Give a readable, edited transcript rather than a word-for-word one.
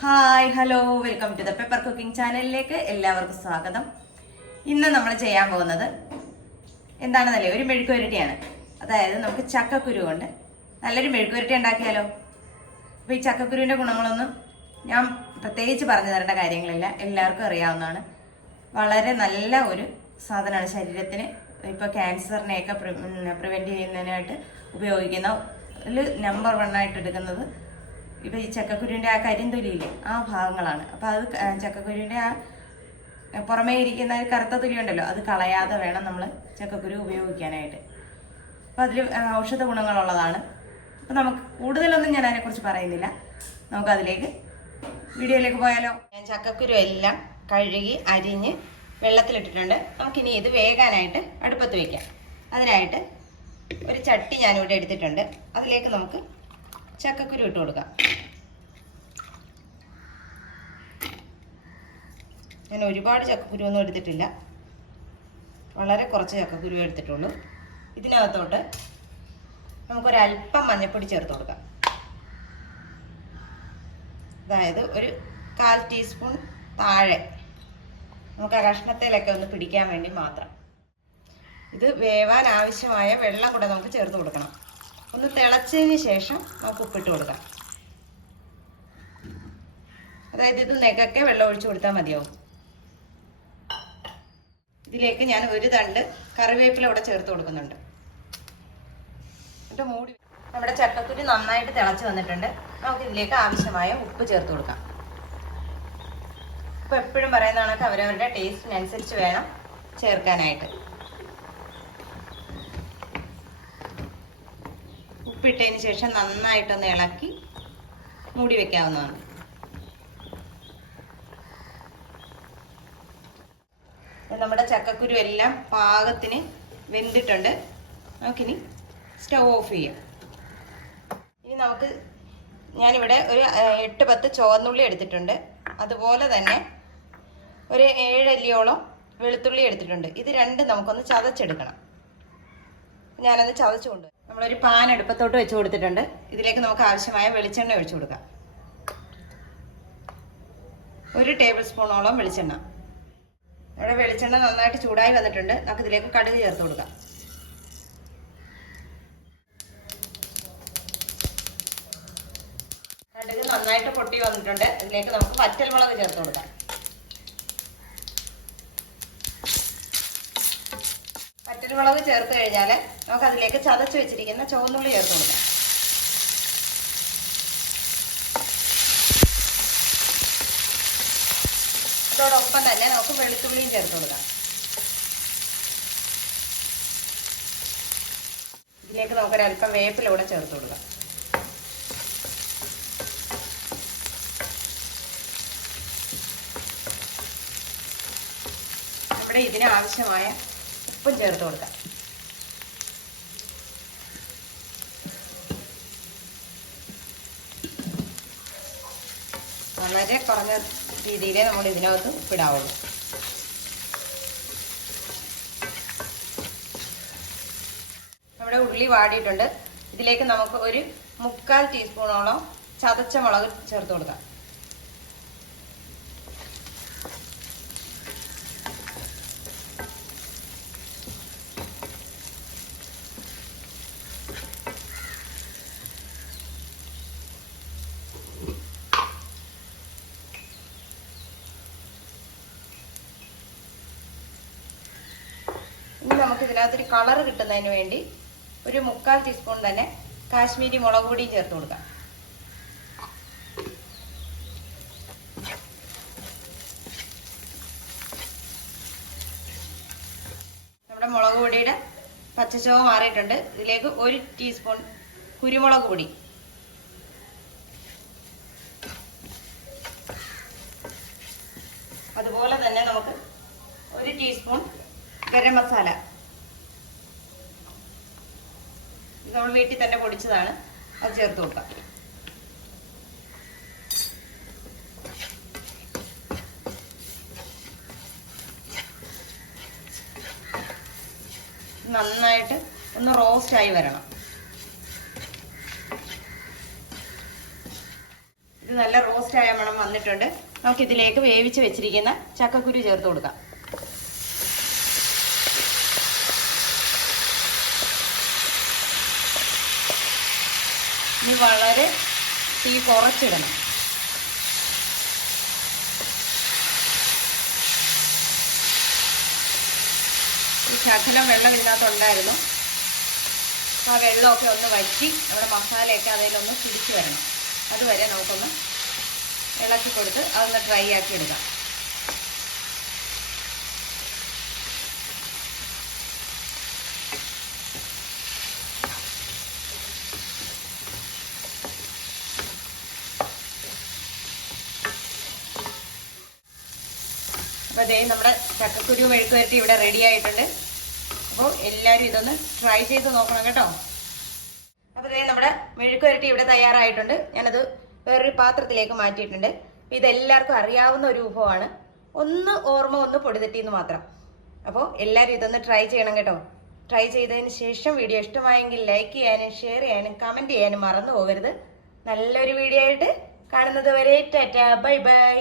Hi hello welcome to the pepper cooking ചാനലിലേക്ക് എല്ലാവർക്കും സ്വാഗതം. ഇന്ന് നമ്മൾ ചെയ്യാൻ പോകുന്നത് എന്താണെന്നല്ലേ, ഒരു മെഴുക്കുവരട്ടിയാണ്. അതായത് നമുക്ക് ചക്കക്കുരു കൊണ്ട് നല്ലൊരു മെഴുക്കുവരട്ടി ഉണ്ടാക്കിയാലോ. അപ്പോൾ ഈ ചക്കക്കുരുവിൻ്റെ ഗുണങ്ങളൊന്നും ഞാൻ പ്രത്യേകിച്ച് പറഞ്ഞു തരേണ്ട കാര്യങ്ങളില്ല, എല്ലാവർക്കും അറിയാവുന്നതാണ്. വളരെ നല്ല ഒരു സാധനമാണ് ശരീരത്തിന്. ഇപ്പോൾ ക്യാൻസറിനെയൊക്കെ പ്രിവെൻറ്റ് ചെയ്യുന്നതിനായിട്ട് ഉപയോഗിക്കുന്ന നമ്പർ 1 ആയിട്ട് എടുക്കുന്നത് ഇപ്പം ഈ ചക്കക്കുരുവിൻ്റെ ആ കരിന്തൊലിയില്ലേ, ആ ഭാഗങ്ങളാണ്. അപ്പോൾ അത് ചക്കക്കുരുവിൻ്റെ ആ പുറമേ ഇരിക്കുന്ന കറുത്ത തൊലി ഉണ്ടല്ലോ, അത് കളയാതെ വേണം നമ്മൾ ചക്കക്കുരു ഉപയോഗിക്കാനായിട്ട്. അപ്പോൾ അതിൽ ഔഷധ ഗുണങ്ങളുള്ളതാണ്. അപ്പോൾ നമുക്ക് കൂടുതലൊന്നും ഞാൻ അതിനെക്കുറിച്ച് പറയുന്നില്ല, നമുക്കതിലേക്ക് വീഡിയോയിലേക്ക് പോയാലോ. ഞാൻ ചക്കക്കുരു എല്ലാം കഴുകി അരിഞ്ഞ് വെള്ളത്തിലിട്ടിട്ടുണ്ട്. നമുക്കിനി ഇത് വേകാനായിട്ട് അടുപ്പത്ത് വയ്ക്കാം. അതിനായിട്ട് ഒരു ചട്ടി ഞാനിവിടെ എടുത്തിട്ടുണ്ട്. അതിലേക്ക് നമുക്ക് ചക്കക്കുരു ഇട്ട് കൊടുക്കാം. ഞാൻ ഒരുപാട് ചക്കക്കുരു ഒന്നും എടുത്തിട്ടില്ല, വളരെ കുറച്ച് ചക്കക്കുരു എടുത്തിട്ടുള്ളൂ. ഇതിനകത്തോട്ട് നമുക്കൊരല്പം മഞ്ഞൾപ്പൊടി ചേർത്ത് കൊടുക്കാം. അതായത് ഒരു 1/4 ടീസ്പൂൺ താഴെ, നമുക്ക് ആ കഷ്ണത്തിലൊക്കെ ഒന്ന് പിടിക്കാൻ വേണ്ടി മാത്രം. ഇത് വേവാൻ ആവശ്യമായ വെള്ളം കൂടെ നമുക്ക് ചേർത്ത് കൊടുക്കണം. ഒന്ന് തിളച്ചതിന് ശേഷം നമുക്ക് ഉപ്പിട്ട് കൊടുക്കാം. അതായത് ഇത് നെക്കൊക്കെ വെള്ളം ഒഴിച്ച് കൊടുത്താൽ മതിയാവും. ഇതിലേക്ക് ഞാൻ ഒരു തണ്ട് കറിവേപ്പില ഇവിടെ ചേർത്ത് കൊടുക്കുന്നുണ്ട്. എന്നിട്ട് മൂടി. നമ്മുടെ ചക്കക്കുരു നന്നായിട്ട് തിളച്ച് വന്നിട്ടുണ്ട്. നമുക്ക് ഇതിലേക്ക് ആവശ്യമായ ഉപ്പ് ചേർത്ത് കൊടുക്കാം. ഉപ്പ് എപ്പോഴും പറയുന്ന കണക്ക് അവരവരുടെ ടേസ്റ്റിനനുസരിച്ച് വേണം ചേർക്കാനായിട്ട്. ഉപ്പിട്ടതിന് ശേഷം നന്നായിട്ടൊന്ന് ഇളക്കി മൂടി വെക്കാവുന്നതാണ്. നമ്മുടെ ചക്കക്കുരു എല്ലാം പാകത്തിന് വെന്തിട്ടുണ്ട്. നമുക്കിനി സ്റ്റൗ ഓഫ് ചെയ്യാം. ഇനി നമുക്ക് ഞാനിവിടെ ഒരു 8-10 ചുവന്നുള്ളി എടുത്തിട്ടുണ്ട്. അതുപോലെ തന്നെ ഒരു 7 അല്ലിയോളം വെളുത്തുള്ളി എടുത്തിട്ടുണ്ട്. ഇത് രണ്ടും നമുക്കൊന്ന് ചതച്ചെടുക്കണം. ഞാനത് ചതച്ചുകൊണ്ട് നമ്മളൊരു പാൻ അടുപ്പത്തോട്ട് വെച്ച് കൊടുത്തിട്ടുണ്ട്. ഇതിലേക്ക് നമുക്ക് ആവശ്യമായ വെളിച്ചെണ്ണ ഒഴിച്ചു കൊടുക്കാം. 1 ടേബിൾ സ്പൂണോളം വെളിച്ചെണ്ണ. ഇവിടെ വെളിച്ചെണ്ണ നന്നായിട്ട് ചൂടായി വന്നിട്ടുണ്ട്. നമുക്ക് ഇതിലേക്ക് കടുക് ചേർത്ത് കൊടുക്കാം. കടുക് നന്നായിട്ട് പൊട്ടി വന്നിട്ടുണ്ട്. ഇതിലേക്ക് നമുക്ക് വറ്റൽമുളക് ചേർത്ത് കൊടുക്കാം. വറ്റൽമുളക് ചേർത്ത് കഴിഞ്ഞാൽ നമുക്ക് അതിലേക്ക് ചതച്ച് വെച്ചിരിക്കുന്ന ചുവന്നുള്ളി ചേർത്ത് കൊടുക്കാം. അതോടൊപ്പം തന്നെ നമുക്ക് വെളുത്തുള്ളിയും ചേർത്ത് കൊടുക്കാം. ഇതിലേക്ക് നമുക്കൊരല്പം വേപ്പില കൂടെ ചേർത്ത് കൊടുക്കാം. ഇവിടെ ഇതിന് ആവശ്യമായ ഉപ്പും ചേർത്ത് കൊടുക്കാം. വളരെ കുറഞ്ഞ രീതിയിലേ നമ്മൾ ഇതിനകത്ത് ഉപ്പിടാവുള്ളൂ. നമ്മുടെ ഉള്ളി വാടിയിട്ടുണ്ട്. ഇതിലേക്ക് നമുക്ക് ഒരു 3/4 ടീസ്പൂണോളം ചതച്ച മുളക് ചേർത്ത് കൊടുക്കാം. ഇനി നമുക്ക് ഇതിനകത്തൊരു കളർ കിട്ടുന്നതിന് വേണ്ടി ഒരു 3/4 ടീസ്പൂൺ തന്നെ കാശ്മീരി മുളക് പൊടിയും ചേർത്ത് കൊടുക്കാം. നമ്മുടെ മുളക് പൊടിയുടെ പച്ചച്ചുവ മാറിയിട്ടുണ്ട്. ഇതിലേക്ക് 1 ടീസ്പൂൺ കുരുമുളക് പൊടി, അതുപോലെ തന്നെ നമുക്ക് 1 ടീസ്പൂൺ ഗരം മസാല. ഇത് നമ്മൾ വീട്ടിൽ തന്നെ പൊടിച്ചതാണ്, അത് ചേർത്ത് കൊടുക്കാം. നന്നായിട്ട് ഒന്ന് റോസ്റ്റായി വരണം. ഇത് നല്ല റോസ്റ്റായ മണം വന്നിട്ടുണ്ട്. നമുക്കിതിലേക്ക് വേവിച്ച് വെച്ചിരിക്കുന്ന ചക്കക്കുരു ചേർത്ത് കൊടുക്കാം. ഇനി വളരെ തീ കുറച്ചിടണം. ഈ ശകലം വെള്ളം ഇതിനകത്തുണ്ടായിരുന്നു. ആ വെള്ളമൊക്കെ ഒന്ന് വറ്റി നമ്മുടെ മസാലയൊക്കെ അതിലൊന്ന് പിടിച്ചു വരണം. അതുവരെ നമുക്കൊന്ന് ഇളക്കി കൊടുത്ത് അതൊന്ന് ഡ്രൈ ആക്കി എടുക്കാം. അപ്പോൾ അതേ നമ്മുടെ ചക്കക്കുരു മെഴുക്ക് വരട്ടി ഇവിടെ റെഡി ആയിട്ടുണ്ട്. അപ്പോൾ എല്ലാവരും ഇതൊന്ന് ട്രൈ ചെയ്ത് നോക്കണം കേട്ടോ. അപ്പോൾ അതേ നമ്മുടെ മെഴുക്ക് വരട്ടി ഇവിടെ തയ്യാറായിട്ടുണ്ട്. ഞാനത് വേറൊരു പാത്രത്തിലേക്ക് മാറ്റിയിട്ടുണ്ട്. ഇതെല്ലാവർക്കും അറിയാവുന്ന ഒരു വിഭവമാണ്. ഒന്ന് ഓർമ്മ ഒന്ന് പൊടിതെറ്റിന്ന് മാത്രം. അപ്പോൾ എല്ലാവരും ഇതൊന്ന് ട്രൈ ചെയ്യണം കേട്ടോ. ട്രൈ ചെയ്തതിന് ശേഷം വീഡിയോ ഇഷ്ടമായെങ്കിൽ ലൈക്ക് ചെയ്യാനും ഷെയർ ചെയ്യാനും കമൻറ്റ് ചെയ്യാനും മറന്നു പോകരുത്. നല്ലൊരു വീഡിയോ ആയിട്ട് കാണുന്നത് വരെ ടാറ്റാ ബൈ ബൈ.